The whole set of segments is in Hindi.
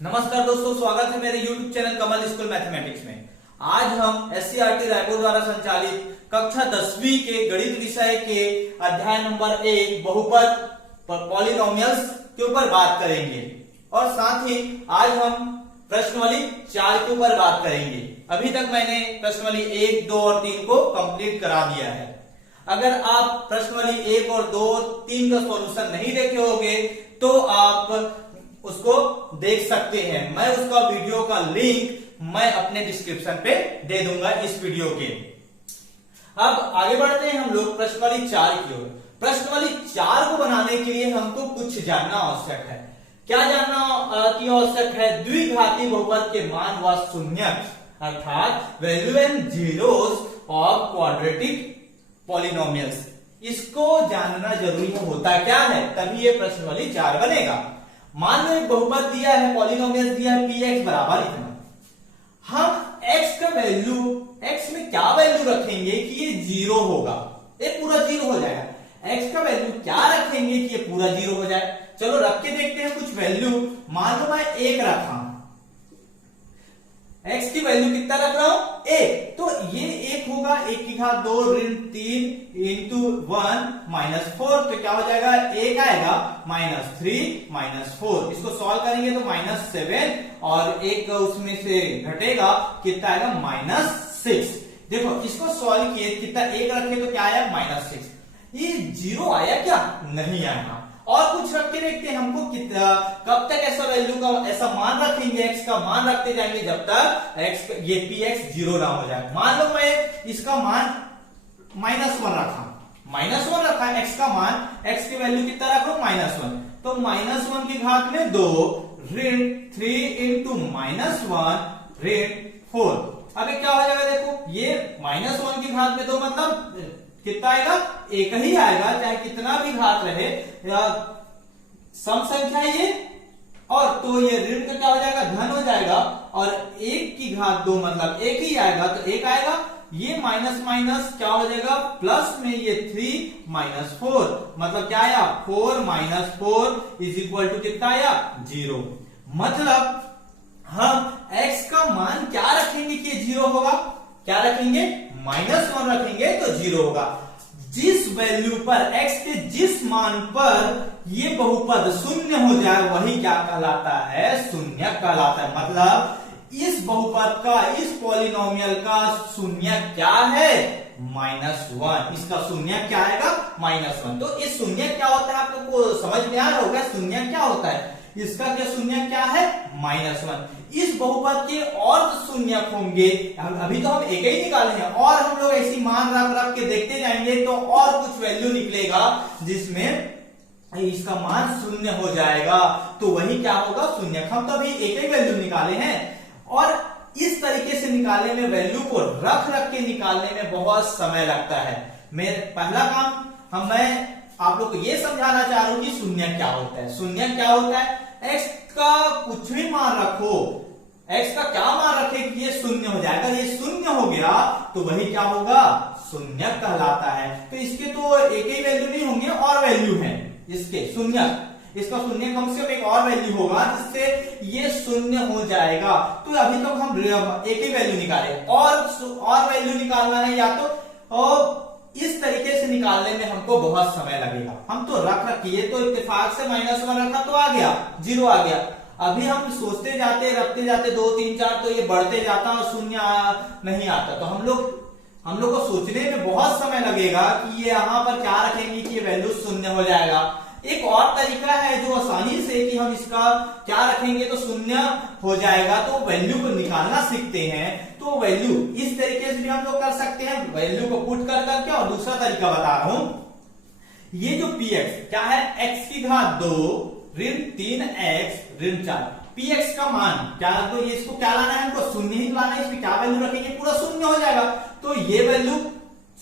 नमस्कार दोस्तों, स्वागत है मेरे YouTube चैनल कमल स्कूल मैथमेटिक्स में। आज हम SCERT रायपुर द्वारा संचालित कक्षा 10वीं के गणित विषय के अध्याय नंबर 1 बहुपद पॉलिनोमियल्स के ऊपर बात करेंगे और साथ ही आज हम प्रश्नावली 4 के ऊपर बात करेंगे। अभी तक मैंने प्रश्नावली 1, 2 और 3 को कंप्लीट करा दिया है। अगर आप प्रश्नावली 1 और 2, 3 का सॉल्यूशन नहीं देखे होंगे तो आप उसको देख सकते हैं। मैं उसका वीडियो का लिंक मैं अपने डिस्क्रिप्शन पे दे दूंगा इस वीडियो के। अब आगे बढ़ते हैं हम लोग प्रश्नावली 4 की ओर। प्रश्नावली 4 को बनाने के लिए हमको कुछ जानना आवश्यक है। क्या जानना की आवश्यक है? द्विघाती बहुपद के मान व शून्य अर्थात value and zeros of quadratic polynomials, इसको जानना जरूरी होता क्या है, तभी ये प्रश्नावली 4 बनेगा। मान लो एक बहुपद दिया है, पॉलिनोमियल दिया है px बराबर इतना। हम x का वैल्यू, x में क्या वैल्यू रखेंगे कि ये 0 होगा, ये पूरा 0 हो जाएगा। x का वैल्यू क्या रखेंगे कि ये पूरा 0 हो जाए। चलो रख के देखते हैं कुछ वैल्यू। मान लो मैं 1 रखा, x की वैल्यू कितना रख रहा हूं? 1। तो ये 1 होगा, 1 की घात 2 ऋण 3 इंटू 1 माइनस 4, तो क्या हो जाएगा? 1 आएगा माइनस 3 माइनस 4। इसको सॉल्व करेंगे तो माइनस 7 और एक उसमें से घटेगा, कितना आएगा? माइनस 6। देखो इसको सॉल्व किए, कितना 1 रखे तो क्या आया? माइनस 6। ये 0 आया क्या? नहीं आया। और कुछ रख के देखते हैं, हमको कितना, कब तक ऐसा वैल्यू का ऐसा मान रखेंगे, x का मान रखते जाएंगे जब तक x ये px 0 ना हो जाए। मान लो मैं इसका मान -1 रखा, -1 रखा x का मान, x की वैल्यू कितना रखो? -1। तो -1 की घात में 2 ऋण 3 इंटू -1 ऋण 4। अभी क्या हो जाएगा? देखो ये -1 की घात में 2 मतलब कितना आएगा? 1 ही आएगा, चाहे कितना भी घात रहे, सम संख्या ये, और तो ये ऋण का क्या हो जाएगा? धन हो जाएगा। और 1 की घात 2 मतलब 1 ही आएगा, तो 1 आएगा। ये माइनस माइनस क्या हो जाएगा? प्लस में ये 3 माइनस 4 मतलब क्या आया? 4 माइनस 4 इज इक्वल टू कितना आया? 0। मतलब हम x का मान क्या रखेंगे कि ये 0 होगा? क्या रखेंगे? -1 रखेंगे तो 0 होगा। जिस वैल्यू पर, x के जिस मान पर ये बहुपद शून्य हो जाए वही क्या कहलाता है? शून्य कहलाता है। मतलब इस बहुपद का, इस पॉलिनोमियल का शून्य क्या है? -1। इसका शून्य क्या आएगा? -1। तो इस शून्य क्या होता है आप लोग को समझ में आ रहा होगा? शून्य क्या होता है? इसका क्या शून्य क्या है? -1। इस बहुपद के और शून्य होंगे, अभी तो हम एक ही निकाले हैं, और हम लोग ऐसी मान रख रख के देखते जाएंगे तो और कुछ वैल्यू निकलेगा जिसमें इसका मान शून्य हो जाएगा। तो वही क्या होगा? शून्य। हम तो अभी एक ही वैल्यू निकाले हैं, और इस तरीके से निकालने में, वैल्यू को रख रख के निकालने में बहुत समय लगता है। मेरा पहला काम मैं आप लोग को ये समझाना चाह रहा हूं कि शून्य क्या होता है। शून्य क्या होता है? x का कुछ भी मान रखो, x का क्या मान रखे कि ये शून्य हो जाएगा। ये शून्य हो गया तो वही क्या होगा? शून्य कहलाता है। तो इसके तो एक ही वैल्यू नहीं होंगे, और वैल्यू है इसके शून्य, इसका शून्य कम से कम एक और वैल्यू होगा जिससे ये शून्य हो जाएगा। तो अभी तक हम एक ही वैल्यू निकाले, और वैल्यू निकालना है या तो इस तरीके से निकालने में हमको बहुत समय लगेगा। हम तो रख ये तो इत्तेफाक से -1 रखा तो आ गया, 0 आ गया। अभी हम सोचते जाते, रखते जाते 2, 3, 4 तो ये बढ़ते जाता और शून्य नहीं आता। तो हम लोग को सोचने में बहुत समय लगेगा कि ये यहाँ पर क्या रखेंगे कि ये वैल्यू शून्य हो जाएगा। एक और तरीका है जो आसानी से कि हम इसका क्या रखेंगे तो शून्य हो जाएगा, तो वैल्यू को निकालना सीखते हैं। तो वैल्यू इस तरीके से भी हम लोग कर सकते हैं, वैल्यू को पुट कर करके। और दूसरा तरीका बता रहा हूं, ये जो px क्या है? x की घात 2 ऋण 3x ऋण 4। px का मान क्या, तो ये इसको क्या लाना है? हमको शून्य ही लाना है। इसमें क्या वैल्यू रखेंगे? पूरा शून्य हो जाएगा। तो ये वैल्यू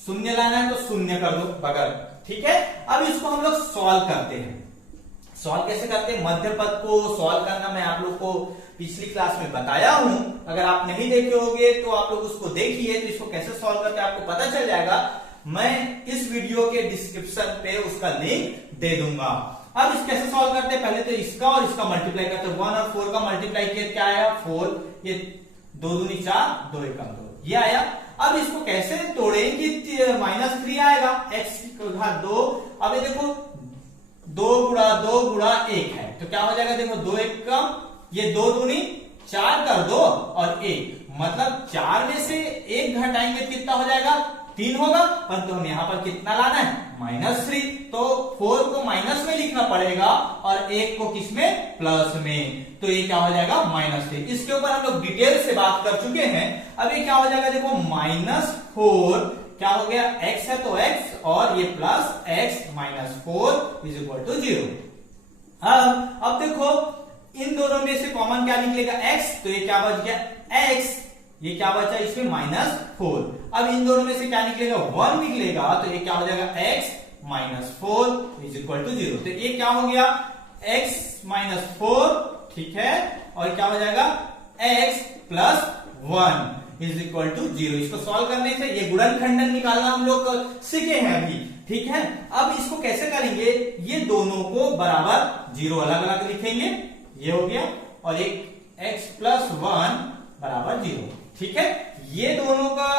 शून्य लाना है तो शून्य कर दो बगैर, ठीक है। अब इसको हम लोग सॉल्व करते हैं। सॉल्व कैसे करते हैं? मध्य पद को सॉल्व करना मैं आप लोग को पिछली क्लास में बताया हूं। अगर आप नहीं देखे होंगे तो आप लोग उसको देखिए, तो इसको कैसे सॉल्व करते हैं आपको पता चल जाएगा। मैं इस वीडियो के डिस्क्रिप्शन पे उसका लिंक दे दूंगा। अब इस कैसे सॉल्व करते हैं, पहले तो इसका और इसका मल्टीप्लाई करते हैं। 1 और 4 का मल्टीप्लाई किया क्या आया 4, ये 2 दूनी 4, 2 एकम 2, ये आया। अब इसको कैसे तोड़ें कि -3 आएगा, x की घात 2। अब ये देखो 2 गुणा 2 गुणा 1 है, तो क्या हो जाएगा, देखो 2 एकम, ये 2 दूनी 4 कर दो और 1, मतलब 4 में से 1 घटाएंगे कितना हो जाएगा, 3 होगा। परंतु हम यहाँ पर कितना लाना है, -3, तो 4 को माइनस में लिखना पड़ेगा और 1 को किस में, प्लस में, तो ये क्या हो जाएगा -3। इसके ऊपर हम लोग डिटेल से बात कर चुके हैं। अब ये क्या हो जाएगा, देखो -4 क्या हो गया, x है तो x और ये plus x -4 is equal to 0। अब देखो इन दोनों में से कॉमन क्या निकलेगा, x, तो ये क्या बच गया x, ये क्या बचा इसमें -4। अब इन दोनों में से क्या निकलेगा, 1 निकलेगा, तो ये क्या हो जाएगा x -4 इज इक्वल टू 0। तो ये क्या हो गया x -4, ठीक है, और क्या हो जाएगा x + 1 इज इक्वल टू 0। इसको सॉल्व करने से ये गुणनखंडन निकालना हम लोग सीखे हैं अभी, ठीक है। अब इसको कैसे करेंगे, ये दोनों को बराबर 0 अलग अलग लिखेंगे, ये हो गया, और एक x + 1 बराबर 0, ठीक है। ये दोनों का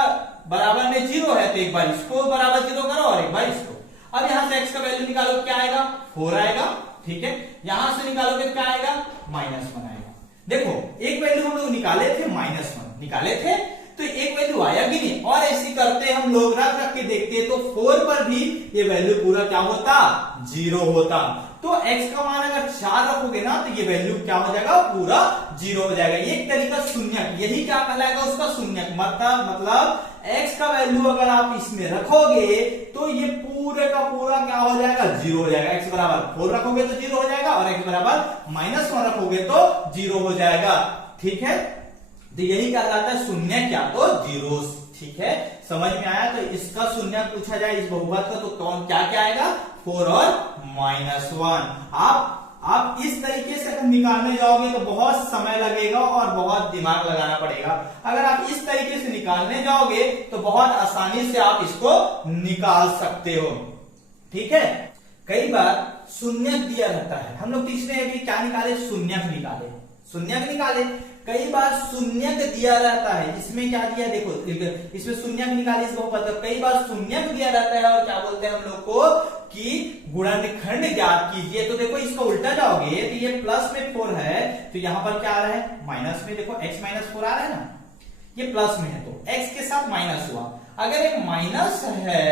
बराबर में 0 है, तो एक बार इसको बराबर 0 करो और एक बार इसको। अब यहां से x का वैल्यू निकालो, क्या आएगा 4 आएगा, ठीक है। यहां से निकालोगे क्या आएगा, -1 आएगा। देखो एक वैल्यू हम लोग निकाले थे, -1 निकाले थे, तो एक वैल्यू आया कि नहीं, और ऐसी करते हम लोग रख रख के देखते तो 4 पर भी ये वैल्यू पूरा क्या होता, 0 होता। तो x का मान अगर 4 रखोगे ना, तो ये वैल्यू क्या हो जाएगा, पूरा 0 हो जाएगा। एक तरीका शून्यक, यही क्या कहलाएगा उसका शून्यक, मतलब x का वैल्यू अगर आप इसमें रखोगे तो ये पूरे का पूरा क्या हो जाएगा, 0 हो जाएगा। x बराबर 4 रखोगे तो 0 हो जाएगा, और x बराबर -1 रखोगे तो 0 हो जाएगा, ठीक है। तो यही कहलाता है शून्य, क्या तो 0, ठीक है। समझ में आया, तो इसका शून्य पूछा जाए इस बहुपद का, तो कौन क्या क्या आएगा, 4 और -1। आप इस तरीके से अगर निकालने जाओगे तो बहुत समय लगेगा और बहुत दिमाग लगाना पड़ेगा। अगर आप इस तरीके से निकालने जाओगे तो बहुत आसानी से आप इसको निकाल सकते हो, ठीक है। कई बार शून्यक दिया रहता है, हम लोग तीसरे अभी क्या निकाले, शून्यक निकाले, शून्यक निकाले। कई बार शून्यक दिया रहता है, इसमें क्या दिया, देखो इसमें शून्यक निकाले, इसको पता। कई बार शून्यक दिया रहता है और क्या बोलते हैं हम लोग को कि गुणनखंड ज्ञात कीजिए। तो देखो इसका उल्टा जाओगे तो ये प्लस में 4 है, तो यहां पर क्या आ रहा है, माइनस में, देखो x -4 आ रहा है ना, ये प्लस में है तो x के साथ माइनस हुआ। अगर ये माइनस है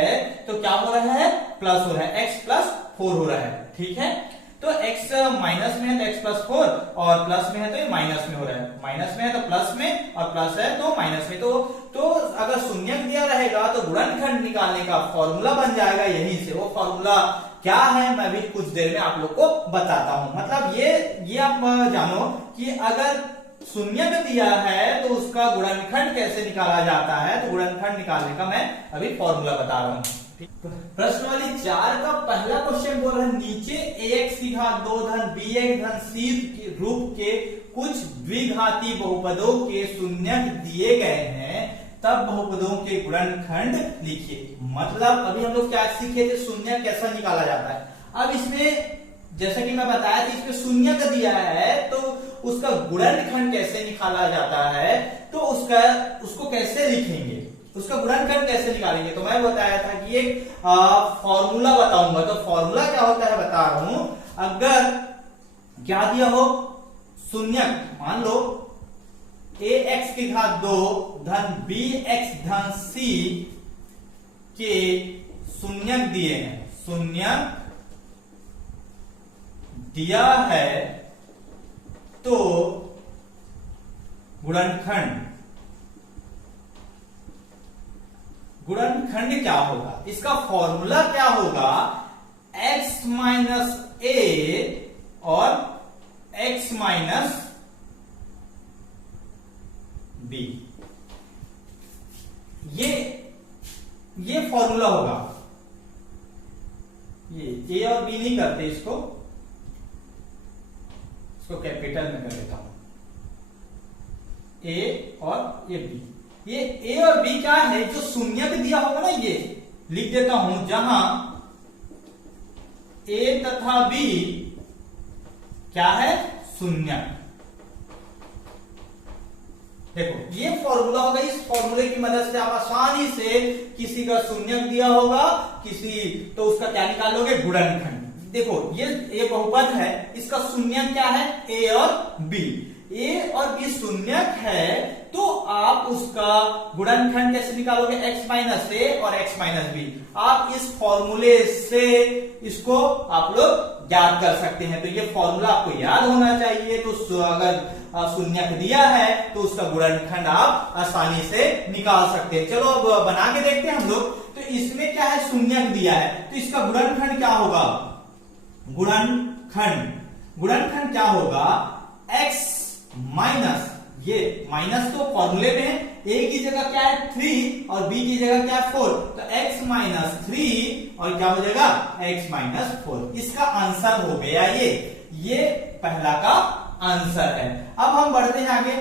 तो क्या हो रहा है, प्लस हो रहा है, x + 4 हो रहा है, ठीक है। तो x माइनस में है तो x + 4, और प्लस में है तो ये माइनस में हो रहा है, माइनस में है तो प्लस में, और प्लस है तो माइनस में। तो अगर शून्यक दिया रहेगा तो गुणनखंड निकालने का फॉर्मूला बन जाएगा यहीं से। वो फॉर्मूला क्या है मैं भी कुछ देर में आप लोग को बताता हूं। मतलब ये आप जानो कि अगर शून्यक दिया है तो उसका गुणनखंड कैसे निकाला जाता है, तो गुणनखंड निकालने का मैं अभी फॉर्मूला बता रहा हूं। प्रश्न वाली 4 का पहला क्वेश्चन बोल रहा है, नीचे ax की घात 2 धन bx धन c के रूप के कुछ द्विघाती बहुपदों के शून्यक दिए गए हैं, तब बहुपदों के गुणनखंड लिखिए। मतलब अभी हम लोग क्या सीखे थे, शून्यक कैसा निकाला जाता है। अब इसमें जैसा कि मैं बताया था, इसमें शून्यक दिया है तो उसका गुणनखंड कैसे निकाला जाता है, तो उसको कैसे लिखेंगे, उसका गुणनखंड कैसे निकालेंगे। तो मैं बताया था कि एक फॉर्मूला बताऊंगा। तो फॉर्मूला क्या होता है बता रहा हूं। अगर क्या दिया हो, शून्यक, मान लो ax की घात 2 धन bx धन c के शून्यक दिए हैं, शून्यक दिया है, तो गुणनखंड क्या होगा, इसका फॉर्मूला क्या होगा, x - a और x - b, ये फॉर्मूला होगा। ये a और b नहीं करते, इसको कैपिटल में कर देता हूं, a और ये b। ये a और b क्या है, जो शून्यक दिया होगा ना, ये लिख देता हूं, जहां a तथा b क्या है? शून्यक। देखो ये फॉर्मूला होगा, इस फॉर्मूले की मदद से आप आसानी से किसी का शून्यक दिया होगा तो उसका क्या निकाल लोगे? गुणनखंड। देखो ये बहुपद है, इसका शून्यक क्या है? ए और बी। ए और बी शून्यक है तो आप उसका गुणनखंड कैसे निकालोगे? x माइनस ए और x माइनस बी। आप इस फॉर्मूले से इसको आप लोग याद कर सकते हैं। तो ये फॉर्मूला आपको याद होना चाहिए। तो अगर शून्यक दिया है तो उसका गुणनखंड आप आसानी से निकाल सकते हैं। चलो अब बना के देखते हैं हम लोग। तो इसमें क्या है? शून्यक दिया है तो इसका गुणनखंड क्या होगा? गुणनखंड क्या होगा? x माइनस, ये माइनस तो फॉर्मूले में है, a की जगह क्या है? 3 और b की जगह क्या है? 4। तो x माइनस 3 और क्या हो जाएगा? x minus 4। इसका आंसर हो गया ये पहला का आंसर है। अब हम बढ़ते हैं आगे।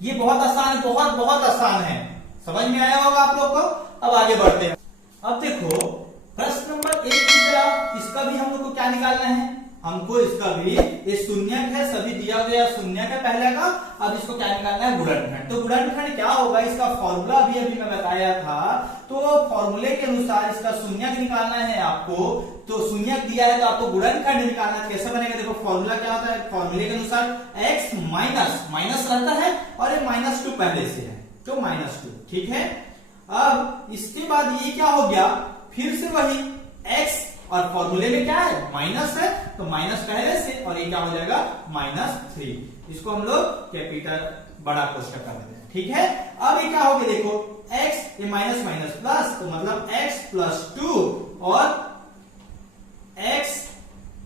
ये बहुत आसान है, बहुत आसान है, समझ में आया होगा आप लोग को। अब आगे बढ़ते हैं। अब देखो प्रश्न नंबर 1 की तरह इसका भी हम लोग को क्या निकालना है? हमको इसका भी, ये शून्यक है, सभी दिया गया शून्यक है पहले का। अब इसको क्या निकालना है? गुणनखंड। तो गुणनखंड क्या होगा? इसका फॉर्मूला अभी मैं बताया था। तो फॉर्मूले के अनुसार इसका शून्यक निकालना है आपको। तो शून्यक दिया है तो आपको गुणनखंड निकालना है। कैसे बनेगा? देखो फॉर्मूला क्या होता है? फॉर्मूले के अनुसार x माइनस रहता है और ये -2 पहले से है तो -2, ठीक है। अब इसके बाद ये क्या हो गया? फिर से वही x, और फॉर्मूले में क्या है? माइनस है तो माइनस पहले से, और ये क्या हो जाएगा? -3। इसको हम लोग कैपिटल बड़ा कोष्ठक कर देते हैं, ठीक है। अब ये क्या हो गया? देखो x, ये माइनस माइनस प्लस, तो मतलब x प्लस 2 और x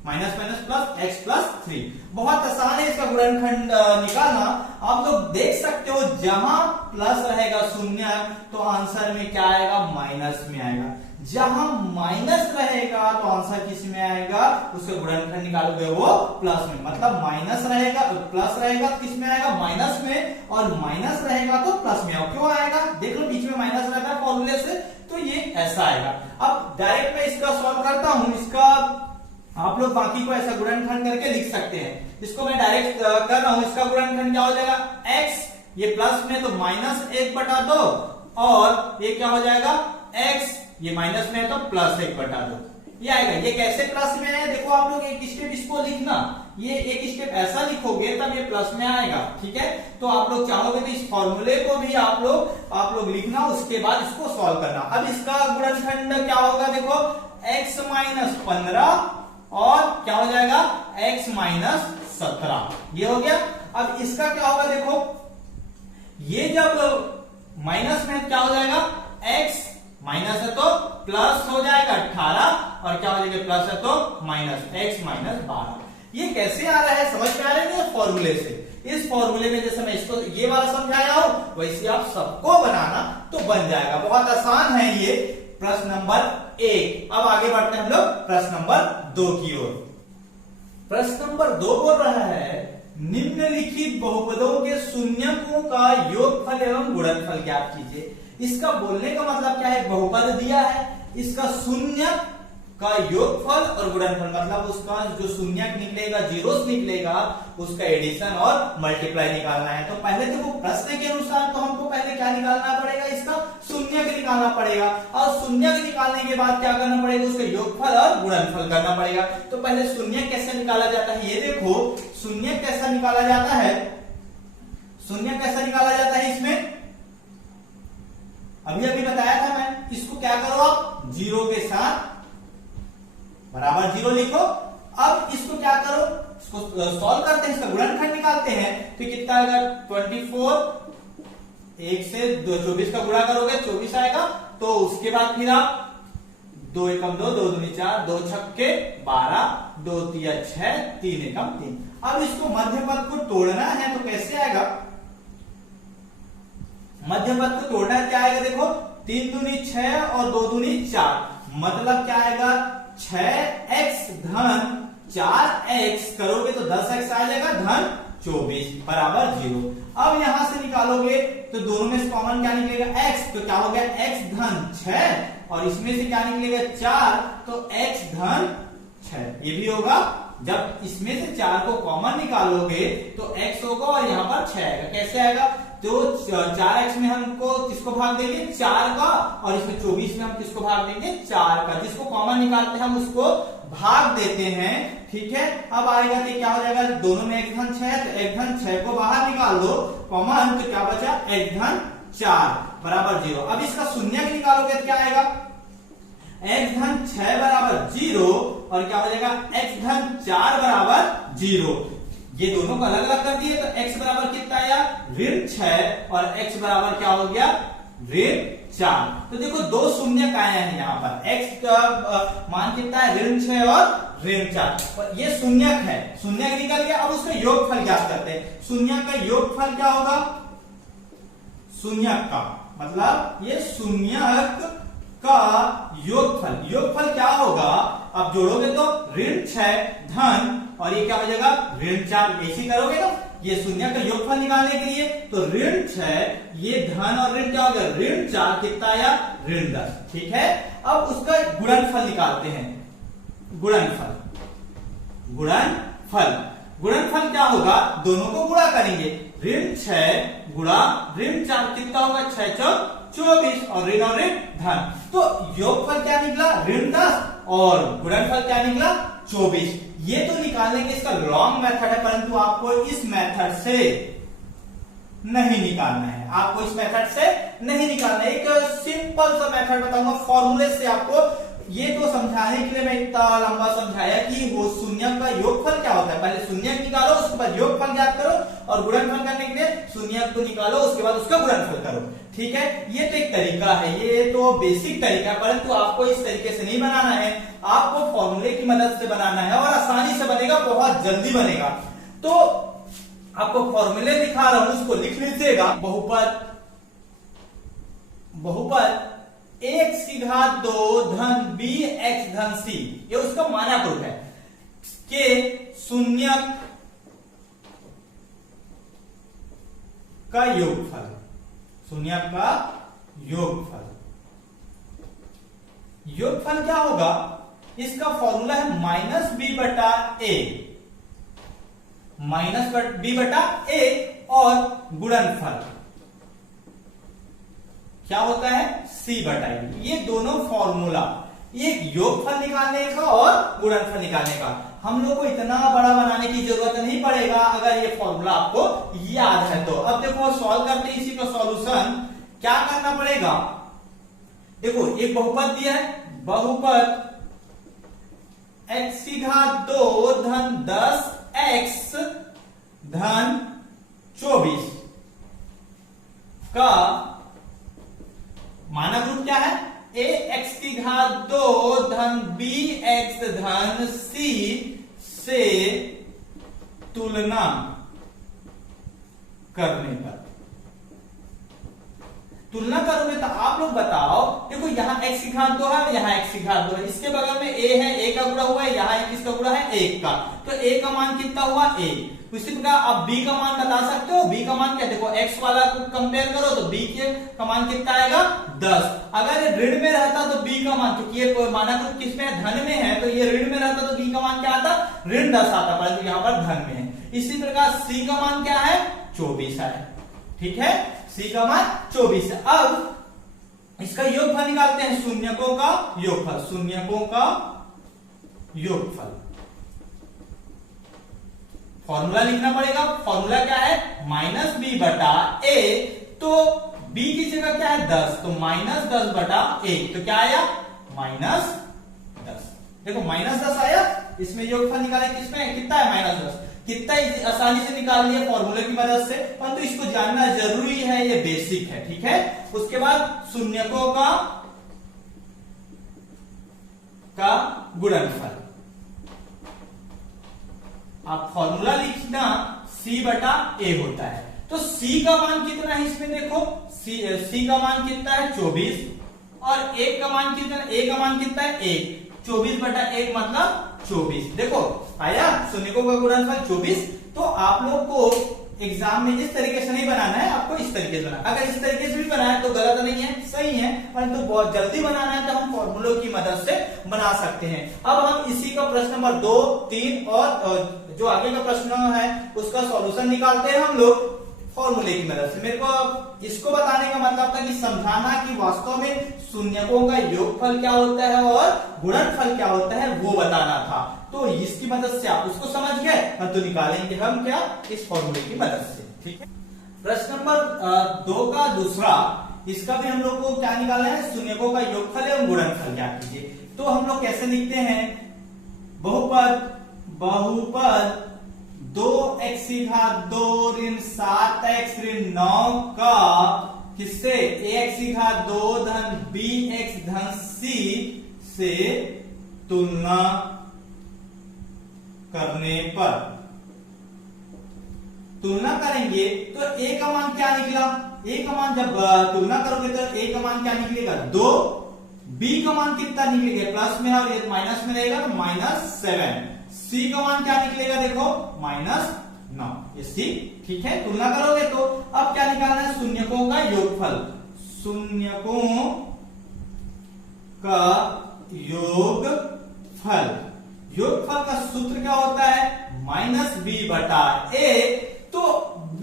minus minus plus x plus 3। बहुत आसान है इसका गुणनखंड निकालना। आप लोग देख सकते हो जहां प्लस रहेगा शून्य तो आंसर में क्या आएगा? माइनस में आएगा। जहां माइनस रहेगा तो आंसर किस में आएगा? उसका गुणनखंड निकालोगे वो प्लस में। मतलब माइनस रहेगा, प्लस रहेगा तो किस में आएगा? माइनस में, और माइनस रहेगा तो प्लस में। क्यों आएगा? देख लो बीच में माइनस रहता है फॉर्मूले से, तो ये ऐसा आएगा। अब डायरेक्ट मैं इसका सॉल्व करता हूं। इसका आप लोग बाकी को ऐसा गुणनखंड करके लिख सकते हैं। इसको मैं डायरेक्ट कर रहा हूं। इसका गुणनखंड क्या हो जाएगा? x, ये प्लस में तो -1/2, और ये क्या हो जाएगा? x, ये माइनस में है तो +1/2 ये आएगा। ये कैसे प्लस में है? देखो आप लोग एक स्टेप इसको लिखना, ये एक स्टेप ऐसा लिखोगे तब ये प्लस में आएगा, ठीक है। तो आप लोग चाहोगे तो इस फॉर्मूले को भी आप लोग लिखना, उसके बाद इसको सॉल्व करना। अब इसका गुणनखंड क्या होगा? देखो x माइनस 15 और क्या हो जाएगा? x माइनस 17, ये हो गया। अब इसका क्या होगा? देखो ये जब माइनस में क्या हो जाएगा? x माइनस है तो प्लस हो जाएगा 18, और क्या हो जाएगा? प्लस है तो माइनस, x माइनस 12। ये कैसे आ रहा है? समझ में आ रहा है? फॉर्मूले से। इस फॉर्मूले में जैसे मैं इसको ये वाला समझाया हूं वैसे आप सबको बनाना तो बन जाएगा। बहुत आसान है ये प्रश्न नंबर 1। अब आगे बढ़ते हैं हम लोग प्रश्न नंबर 2 की ओर। प्रश्न नंबर 2 बोल रहा है निम्नलिखित बहुपदों के शून्यकों का योगफल एवं गुणनफल ज्ञात कीजिए। इसका बोलने का मतलब क्या है? बहुपद दिया है, इसका शून्यक का योगफल और गुणनफल, मतलब उसका जो शून्यक निकलेगा, जीरोस निकलेगा, उसका एडिशन और मल्टीप्लाई निकालना है। तो पहले देखो प्रश्न के अनुसार तो हमको पहले क्या निकालना पड़ेगा? इसका शून्यक निकालना पड़ेगा, और शून्यक निकालने के बाद क्या करना पड़ेगा? उसका योगफल और गुणनफल करना पड़ेगा। तो पहले शून्यक कैसे निकाला जाता है ये देखो। शून्यक कैसा निकाला जाता है? शून्यक कैसा निकाला जाता है? इसमें अभी बताया था मैं। इसको क्या करो आप? 0 के साथ बराबर 0 लिखो। अब इसको क्या करो? इसको सॉल्व करते हैं, इसका गुणनखंड निकालते हैं। तो कितना आएगा? 24, 1 से 24 का गुणा करोगे 24 आएगा। तो उसके बाद फिर आप 2 एकम 2, 2 दूनी 4, 2 छक्के 12, 2 तिया 6, 3 एकम 3। अब इसको मध्य पद को तोड़ना है तो कैसे आएगा? मध्य पद को तोड़ना है, क्या आएगा? देखो 3 दूनी 6 और 2 दूनी 4, मतलब क्या आएगा? 6x धन 4x करोगे तो 10x आ जाएगा धन 24 बराबर 0। अब यहां से निकालोगे तो दोनों में से कॉमन क्या निकलेगा? x, तो क्या हो गया? x धन 6, और इसमें से क्या निकलेगा? 4, तो x धन 6, ये भी होगा जब इसमें से 4 को कॉमन निकालोगे तो x होगा और यहाँ पर 6 आएगा। कैसे आएगा? तो 4x में हमको किसको भाग देंगे? 4 का, और इसमें 24 में हम किसको भाग देंगे? 4 का। जिसको कॉमन निकालते हैं हम उसको भाग देते हैं, ठीक है। अब आएगा तो क्या हो जाएगा? दोनों में x धन 6, तो x धन 6 को बाहर निकाल दो कॉमन, तो क्या बचा? x धन 4 बराबर 0। अब इसका शून्य निकालोगे तो क्या आएगा? x धन 6 बराबर 0, और क्या हो जाएगा? x धन 4 बराबर 0। ये दोनों को अलग अलग कर दिए तो x बराबर कितना आया? ऋण 6, और x बराबर क्या हो गया? ऋण 4। तो देखो दो शून्य का आया है यहाँ पर। x का मान कितना है? ऋण 6 और ऋण 4। और ये शून्यक है, शून्यक निकल गया। अब उसका योगफल ज्ञात करते हैं। शून्यक का योगफल क्या होगा? शून्यक का मतलब ये शून्यक का योगफल। योगफल क्या होगा? अब जोड़ोगे तो ऋण 6 धन, और ये क्या हो जाएगा? ऋण 4। ऐसे करोगे ना ये शून्य का योगफल निकालने के लिए, तो ऋण 6 ये धन और ऋण क्या हो गया? ऋण 4 कितना आया? ऋण 10, ठीक है। अब उसका गुणनफल निकालते हैं। गुणनफल, गुणनफल, गुणनफल क्या होगा? दोनों को गुणा करेंगे। ऋण 6 गुणा ऋण 4 कितना होगा? 6 4 24, और ऋण धन। तो योगफल क्या निकला? ऋण 10, और गुणनफल क्या निकला? 24। ये तो निकालने के इसका लॉन्ग मेथड है, परंतु आपको इस मेथड से नहीं निकालना है। आपको इस मेथड से नहीं निकालना है। एक सिंपल सा मेथड बताऊंगा फॉर्मूले से आपको। ये तो समझाने के लिए मैं इतना लंबा समझाया कि वो शून्य का योगफल क्या होता है। पहले शून्य निकालो, उसके बाद योगफल ज्ञात करो, और गुणनफल करने के लिए शून्य को निकालो, उसके बाद उसका गुणनफल करो, ठीक है। ये तो एक तरीका है, ये तो बेसिक तरीका है, परंतु आपको इस तरीके से नहीं बनाना है। आपको फॉर्मूले की मदद से बनाना है, और आसानी से बनेगा, बहुत जल्दी बनेगा। तो आपको फॉर्मूले दिखा रहा हूं, उसको लिख लीजिएगा। बहुपद, बहुपद x की घात 2 धन b x धन c, ये उसका मानक रूप है के शून्यक का योगफल, शून्यक का योगफल। योगफल क्या होगा? इसका फॉर्मूला है माइनस बी बटा ए, माइनस बी बटा ए, और गुणनफल क्या होता है? सी बटा ए। ये दोनों फॉर्मूला, ये योगफल निकालने का और गुणनफल निकालने का। हम लोग को इतना बड़ा बनाने की जरूरत नहीं पड़ेगा अगर ये फॉर्मूला आपको याद है तो। अब देखो सॉल्व करते हैं इसी का सॉल्यूशन। क्या करना पड़ेगा? देखो एक बहुपद दिया है, बहुपद x की घात 2 धन 10x धन 24 का मानक रूप क्या है? a x की घात 2 धन b x धन c से तुलना करने पर। तुलना करोगे तो आप लोग बताओ, देखो यहाँ x की घात 2 है, यहाँ x की घात 2 है, इसके बगल में a है, a का गुणा हुआ है, यहाँ किसका गुणा है? 1 का, तो a का मान कितना हुआ? a। उसी प्रकार आप b का मान बता सकते हो। b का मान क्या? देखो x वाला को कंपेयर करो तो b का मान कितना आएगा? 10। अगर ऋण में रहता तो b का मान, क्योंकि ये मानक रूप किसमें है? धन में है, तो ये ऋण में रहता तो b का मान क्या आता? ऋण 10 आता, परंतु यहाँ पर धन में है। इसी प्रकार c का मान क्या है? 24 है, ठीक है। c का मान 24 है। अब इसका योगफल निकालते हैं, शून्यकों का योगफल, शून्यकों का योगफल। फॉर्मूला लिखना पड़ेगा। फॉर्मूला क्या है? माइनस बी बटा ए, तो b की जगह क्या है? 10, तो माइनस 10 बटा 1, तो क्या आया? माइनस 10। देखो माइनस 10 आया। इसमें योगफल निकाले, किसमें कितना है? माइनस 10। कितना आसानी से निकाल लिया फॉर्मूले की मदद से, परंतु तो इसको जानना जरूरी है, ये बेसिक है, ठीक है। उसके बाद शून्यकों का गुणनफल। आप फॉर्मूला लिखना, c बटा a होता है, तो c का मान कितना है इसमें? देखो c का मान कितना है? 24, और 1 का मान कितना है? a का मान कितना है? 1। 24 बटा 1 मतलब 24। देखो आया शून्यकों का गुणनफल 24। तो आप लोग को एग्जाम में इस तरीके से नहीं बनाना है, आपको इस तरीके से बनाना। अगर इस तरीके से भी बनाए तो गलत नहीं है, सही है, परंतु बहुत जल्दी बनाना है तो हम फॉर्मूलों की मदद से बना सकते हैं। अब हम इसी का प्रश्न नंबर 2, 3 और जो आगे का प्रश्न है उसका सॉल्यूशन निकालते हैं हम लोग फॉर्मूले की मदद से। मेरे को इसको बताने का मतलब था कि समझाना कि वास्तव में शून्यकों का योगफल क्या होता है और गुणनफल क्या होता है वो बताना था। तो इसकी मदद से आप उसको समझ गए, तो निकालेंगे हम क्या, इस फॉर्मूले की मदद से। ठीक है, प्रश्न नंबर 2 का दूसरा, इसका भी हम लोग को क्या निकालना है, शून्यकों का योगफल एवं गुणनफल ज्ञात कीजिए। तो हम लोग कैसे लिखते हैं, बहुपद 2x की घात 2 ऋण 7x ऋण 9 का किससे, ax की घात 2 धन bx धन c से तुलना करने पर, तुलना करेंगे तो a का मान क्या निकला, a का मान जब तुलना करोगे तो a का मान क्या निकलेगा 2, b का मान कितना निकलेगा, प्लस में और ये माइनस में रहेगा तो -7, c का मान क्या निकलेगा देखो -9, ये c। ठीक है, तुलना करोगे तो अब क्या निकालना है, शून्यकों का योगफल, शून्यकों का योगफल, योगफल का सूत्र क्या होता है -b/a। तो b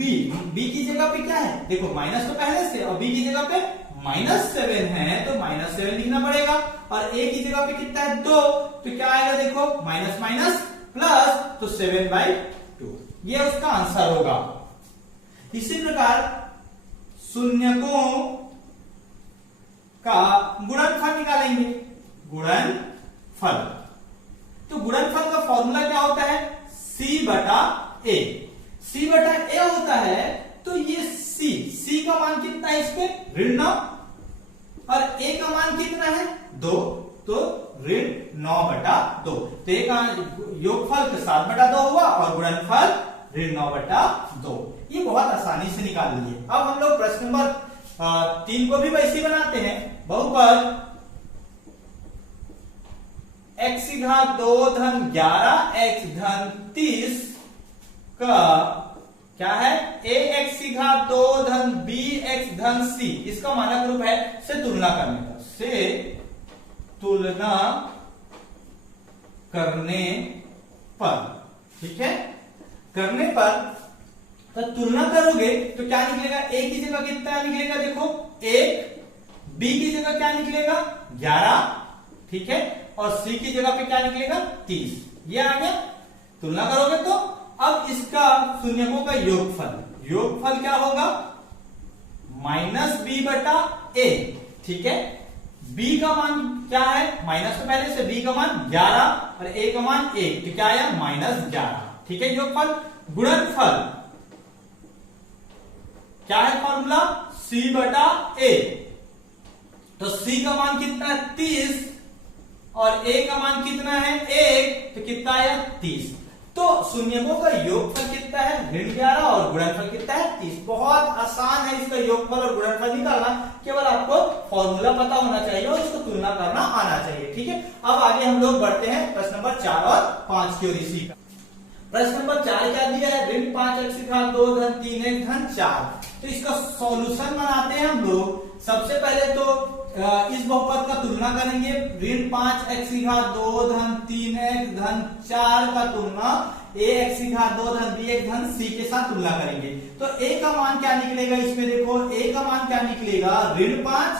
की जगह पे क्या है, देखो माइनस तो पहले से और b की जगह पे -7 है तो -7 लिखना पड़ेगा, और a की जगह पे कितना है 2, तो क्या आएगा देखो माइनस माइनस प्लस, तो 7/2, ये उसका आंसर होगा। इसी प्रकार शून्यकों का गुणनफल निकालेंगे, गुणनफल, तो गुणनफल का फॉर्मूला क्या होता है, c/a, c/a होता है, तो ये c का मान कितना है इस पे ऋण 9 और a का मान कितना है 2, तो ऋण 9/2, तो एक योगफल 7/2 हुआ और गुणनफल ऋण 9/2। ये बहुत आसानी से निकाल लिए। अब हम लोग प्रश्न नंबर 3 को भी वैसे बनाते हैं, बहुपद x की घात 2 धन 11x धन 30 का क्या है, ax की घात 2 धन bx धन c, इसका मानक रूप है से तुलना करने पर, से तुलना करने पर, ठीक है, करने पर तो तुलना करोगे तो क्या निकलेगा, a की जगह कितना निकलेगा देखो 1, b की जगह क्या निकलेगा 11, ठीक है, और c की जगह पे क्या निकलेगा 30, ये आ गया। तुलना करोगे तो अब इसका शून्यकों का योगफल, योगफल क्या होगा -b/a, ठीक है, b का मान क्या है, माइनस तो पहले से, b का मान 11 और a का मान 1, तो क्या आया -11, ठीक है। योगफल, गुणनफल क्या है फॉर्मूला, c/a, तो c का मान कितना है 30 और a का मान कितना है 1, तो कितना आया 30, तो शून्यकों का योगफल कितना है ऋण 11 और गुणनफल कितना है 30। बहुत आसान है इसका योगफल और गुणनफल निकालना, केवल आपको फॉर्मूला पता होना चाहिए और उसको तुलना करना आना चाहिए, ठीक है। अब आगे हम लोग बढ़ते हैं प्रश्न नंबर 4 और 5 की ओर। इसी का प्रश्न नंबर 4 क्या दिया है, ऋण 5x की घात 2 धन 3x धन 4, तो इसका सॉल्यूशन बनाते हैं हम लोग। सबसे पहले तो इस बहुपद का तुलना करेंगे, ऋण 5x की घात 2 धन 3x धन 4 का तुलना ax की घात 2 धन bx धन c के साथ तुलना करेंगे, तो a का मान क्या निकलेगा इसमें देखो, a का मान क्या निकलेगा ऋण 5,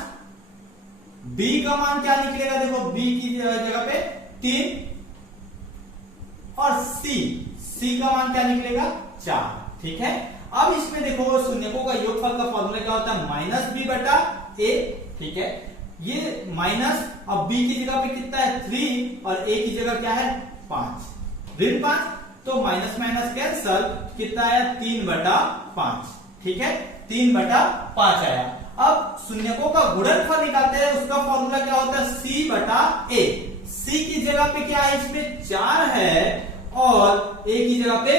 b का मान क्या निकलेगा देखो, b की जगह पे 3 और c का मान क्या निकलेगा 4, ठीक है। अब इसमें देखो शून्यकों का योगफल का फॉर्मूला क्या होता है -b/a, ठीक है, ये माइनस, अब b की जगह पे कितना है 3 और a की जगह क्या है 5, ऋण 5, तो माइनस माइनस कैंसल, कितना आया 3/5, ठीक है, 3/5 आया। अब शून्यकों का गुणनफल निकालते हैं, उसका फॉर्मूला क्या होता है c/a, c की जगह पे क्या है इसमें 4 है और a की जगह पे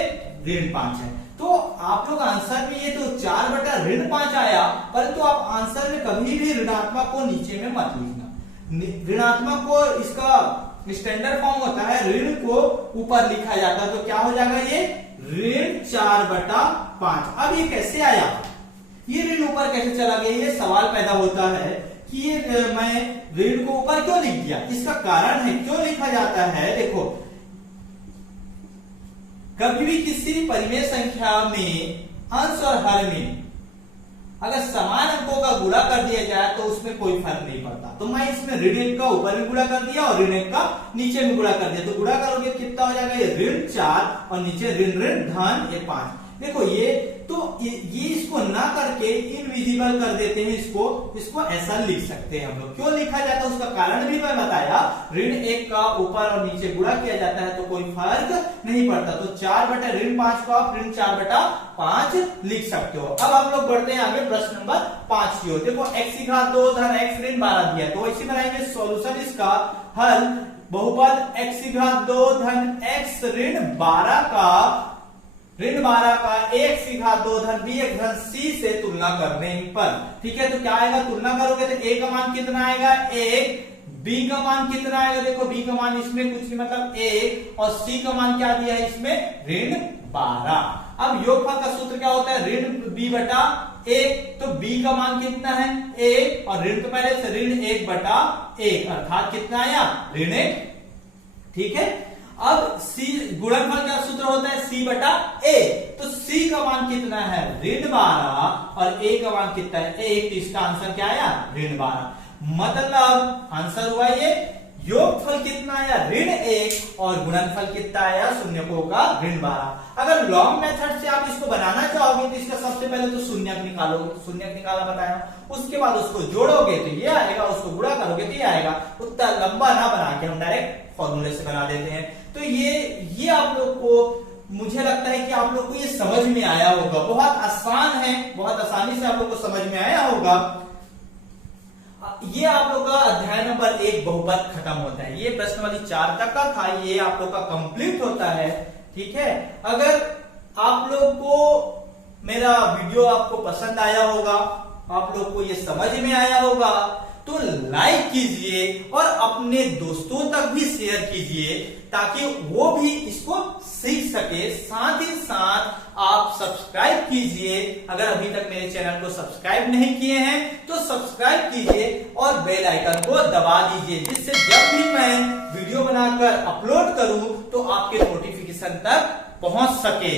ऋण 5 है, तो आप लोग आंसर में ये तो 4/ऋण 5 आया, परंतु आप आंसर में कभी भी ऋणात्मक को नीचे में मत लिखना। ऋणात्मक को इसका स्टैंडर्ड फॉर्म होता है ऋण को ऊपर लिखा जाता है, तो क्या हो जाएगा ये ऋण 4/5। अब ये कैसे आया, ये ऋण ऊपर कैसे चला गया, ये सवाल पैदा होता है कि ये मैं ऋण को ऊपर क्यों लिख दिया। इसका कारण है क्यों लिखा जाता है। देखो, कभी भी किसी परिमेय संख्या में अंश और हर में अगर समान अंकों का गुणा कर दिया जाए तो उसमें कोई फर्क नहीं पड़ता। तो मैं इसमें ऋण 1 का ऊपर भी गुणा कर दिया और ऋण 1 का नीचे भी गुणा कर दिया, तो गुणा करोगे कितना हो जाएगा, ये ऋण 4 और नीचे ऋण ऋण धन ये 5। देखो ये तो ये इसको ना करके इनविजिबल कर देते हैं, इसको ऐसा लिख सकते हैं हम लोग। क्यों लिखा जाता है उसका कारण भी मैं बताया। ऋण 1 का ऊपर और नीचे गुणा किया जाता है तो कोई फर्क नहीं पड़ता। तो 4/ऋण 5 को आप ऋण 4/5 लिख सकते हो। अब आप लोग बढ़ते हैं आगे प्रश्न नंबर 5 की ओर। देखो x की घात 2 धन x ऋण 12 दिया, तो ऐसे बनाएंगे सॉल्यूशन इसका हल। बहुपद x की घात 2 धन x ऋण 12 का x की घात 2 धन bx धन c से तुलना करने पर, ठीक है। तो क्या आएगा, तुलना करोगे तो a का मान कितना आएगा 1, b का मान कितना आएगा, देखो b का मान इसमें कुछ नहीं मतलब 1 और c का मान क्या दिया है इसमें ऋण 12। अब योगफल का सूत्र क्या होता है, ऋण b/1, तो b का मान कितना है 1 और ऋण तो पहले से ऋण 1/1 अर्थात कितना आया ऋण 1, ठीक है। अब c गुणनफल का सूत्र होता है c/a, तो c का मान कितना है ऋण 12 और a का मान कितना है 1, तो इसका आंसर क्या आया ऋण 12। मतलब आंसर हुआ ये योगफल कितना आया ऋण 1 और गुणनफल कितना आया शून्यकों का ऋण 12। अगर लॉन्ग मेथड से आप इसको बनाना चाहोगे तो इसका सबसे पहले तो शून्यक निकालोगे, शून्यक निकाला बताया, उसके बाद उसको जोड़ोगे तो ये आएगा, उसको गुणा करोगे तो ये आएगा। उतना लंबा ना बना के हम डायरेक्ट फॉर्मूले से बना देते हैं। तो ये आप लोग को, मुझे लगता है कि आप लोग को ये समझ में आया होगा। बहुत आसान है, बहुत आसानी से आप लोग को समझ में आया होगा। ये आप लोग का अध्याय नंबर 1 बहुपद खत्म होता है। ये प्रश्न वाली 4 तक का था, ये आप लोग का कंप्लीट होता है, ठीक है। अगर आप लोग को मेरा वीडियो आपको पसंद आया होगा, आप लोग को ये समझ में आया होगा, तो लाइक कीजिए और अपने दोस्तों तक भी शेयर कीजिए ताकि वो भी इसको सीख सके। साथ ही साथ आप सब्सक्राइब कीजिए, अगर अभी तक मेरे चैनल को सब्सक्राइब नहीं किए हैं तो सब्सक्राइब कीजिए और बेल आइकन को दबा दीजिए, जिससे जब भी मैं वीडियो बनाकर अपलोड करूं तो आपके नोटिफिकेशन तक पहुंच सके।